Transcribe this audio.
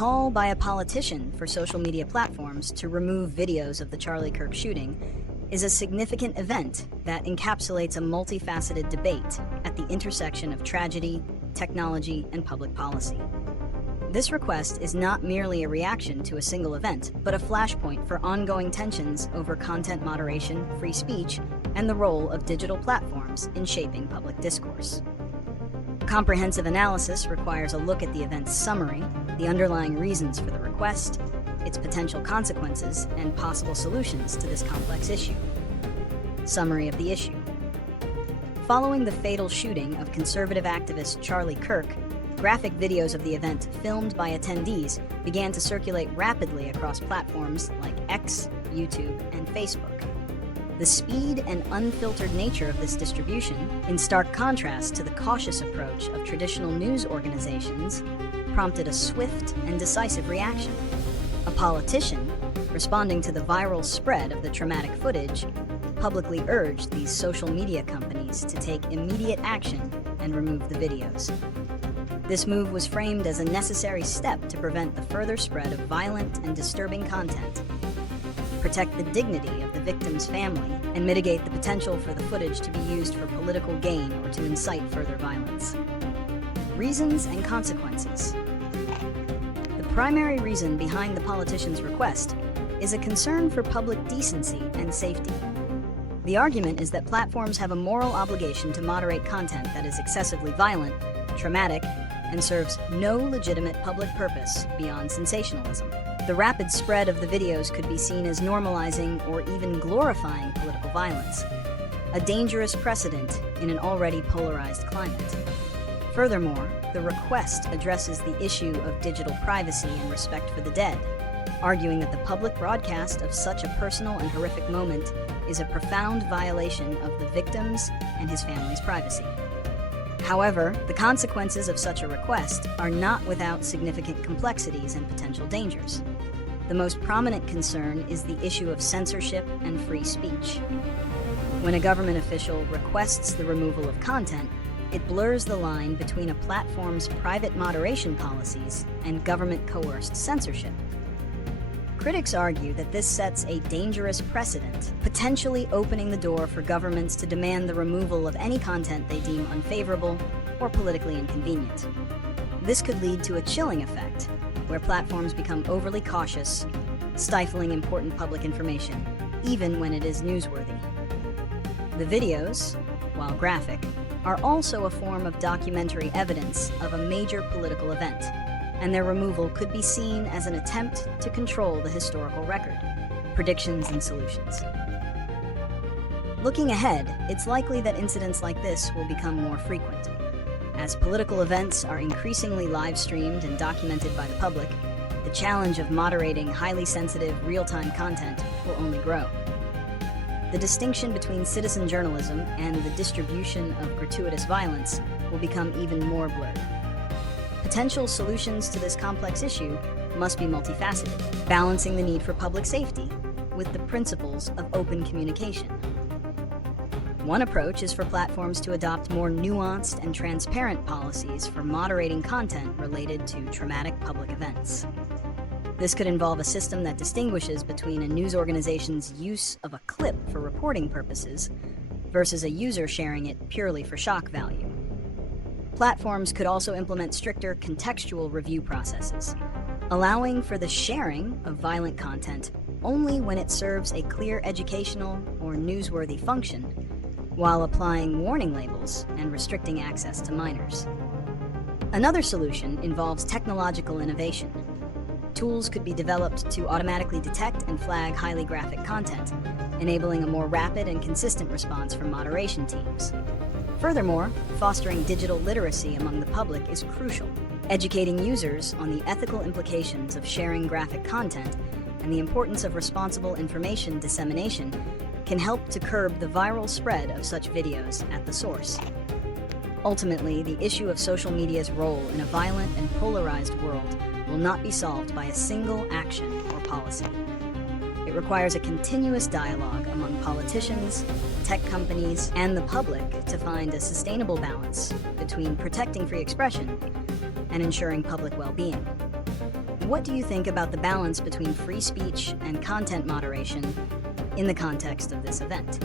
call by a politician for social media platforms to remove videos of the Charlie Kirk shooting is a significant event that encapsulates a multifaceted debate at the intersection of tragedy, technology, and public policy. This request is not merely a reaction to a single event, but a flashpoint for ongoing tensions over content moderation, free speech, and the role of digital platforms in shaping public discourse. Comprehensive analysis requires a look at the event's summary, the underlying reasons for the request, its potential consequences, and possible solutions to this complex issue. Summary of the issue. Following the fatal shooting of conservative activist Charlie Kirk, graphic videos of the event filmed by attendees began to circulate rapidly across platforms like X, YouTube, and Facebook. The speed and unfiltered nature of this distribution, in stark contrast to the cautious approach of traditional news organizations, prompted a swift and decisive reaction. A politician, responding to the viral spread of the traumatic footage, publicly urged these social media companies to take immediate action and remove the videos. This move was framed as a necessary step to prevent the further spread of violent and disturbing content, protect the dignity of the victim's family, and mitigate the potential for the footage to be used for political gain or to incite further violence. Reasons and consequences. The primary reason behind the politician's request is a concern for public decency and safety. The argument is that platforms have a moral obligation to moderate content that is excessively violent, traumatic, and serves no legitimate public purpose beyond sensationalism. The rapid spread of the videos could be seen as normalizing or even glorifying political violence, a dangerous precedent in an already polarized climate. Furthermore, the request addresses the issue of digital privacy and respect for the dead, arguing that the public broadcast of such a personal and horrific moment is a profound violation of the victim's and his family's privacy. However, the consequences of such a request are not without significant complexities and potential dangers. The most prominent concern is the issue of censorship and free speech. When a government official requests the removal of content, it blurs the line between a platform's private moderation policies and government-coerced censorship. Critics argue that this sets a dangerous precedent, potentially opening the door for governments to demand the removal of any content they deem unfavorable or politically inconvenient. This could lead to a chilling effect, where platforms become overly cautious, stifling important public information, even when it is newsworthy. The videos, while graphic, are also a form of documentary evidence of a major political event, and their removal could be seen as an attempt to control the historical record. Predictions and solutions. Looking ahead, it's likely that incidents like this will become more frequent. As political events are increasingly live-streamed and documented by the public, the challenge of moderating highly sensitive, real-time content will only grow. The distinction between citizen journalism and the distribution of gratuitous violence will become even more blurred. Potential solutions to this complex issue must be multifaceted, balancing the need for public safety with the principles of open communication. One approach is for platforms to adopt more nuanced and transparent policies for moderating content related to traumatic public events. This could involve a system that distinguishes between a news organization's use of a clip for reporting purposes versus a user sharing it purely for shock value. Platforms could also implement stricter contextual review processes, allowing for the sharing of violent content only when it serves a clear educational or newsworthy function, while applying warning labels and restricting access to minors. Another solution involves technological innovation. Tools could be developed to automatically detect and flag highly graphic content, enabling a more rapid and consistent response from moderation teams. Furthermore, fostering digital literacy among the public is crucial. Educating users on the ethical implications of sharing graphic content and the importance of responsible information dissemination can help to curb the viral spread of such videos at the source. Ultimately, the issue of social media's role in a violent and polarized world will not be solved by a single action or policy. It requires a continuous dialogue among politicians, tech companies, and the public to find a sustainable balance between protecting free expression and ensuring public well-being. what do you think about the balance between free speech and content moderation in the context of this event?